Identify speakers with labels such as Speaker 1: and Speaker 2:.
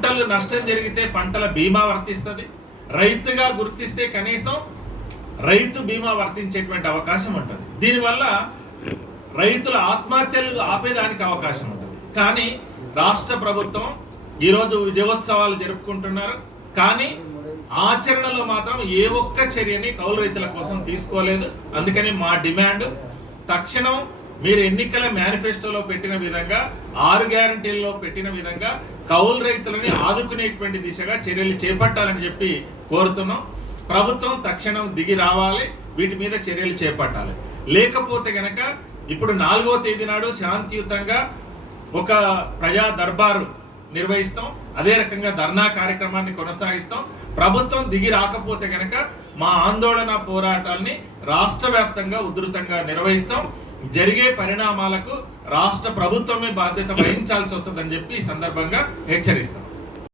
Speaker 1: పంటలు నష్టం జరిగితే పంటల బీమా వర్తిస్తుంది. రైతుగా గుర్తిస్తే కనీసం రైతు బీమా వర్తించేటువంటి అవకాశం ఉంటుంది. దీనివల్ల రైతుల ఆత్మహత్యలు ఆపేదానికి అవకాశం ఉంటుంది. కానీ రాష్ట్ర ప్రభుత్వం ఈరోజు విజయోత్సవాలు జరుపుకుంటున్నారు. కానీ ఆచరణలో మాత్రం ఏ ఒక్క చర్యని కౌలు రైతుల కోసం తీసుకోలేదు. అందుకని మా డిమాండ్ తక్షణం మీరు ఎన్నికల మేనిఫెస్టోలో పెట్టిన విధంగా ఆరు గ్యారంటీల్లో పెట్టిన విధంగా కౌలు రైతులని ఆదుకునేటువంటి దిశగా చర్యలు చేపట్టాలని చెప్పి కోరుతున్నాం. ప్రభుత్వం తక్షణం దిగి రావాలి వీటి మీద చర్యలు చేపట్టాలి. లేకపోతే గనక ఇప్పుడు నాలుగో తేదీ నాడు శాంతియుతంగా ఒక ప్రజా దర్బారు నిర్వహిస్తాం. అదే రకంగా ధర్నా కార్యక్రమాన్ని కొనసాగిస్తాం. ప్రభుత్వం దిగి రాకపోతే కనుక మా ఆందోళన పోరాటాల్ని రాష్ట్ర వ్యాప్తంగా ఉధృతంగా నిర్వహిస్తాం. జరిగే పరిణామాలకు రాష్ట్ర ప్రభుత్వమే బాధ్యత వహించాల్సి వస్తుందని చెప్పి ఈ సందర్భంగా హెచ్చరిస్తాం.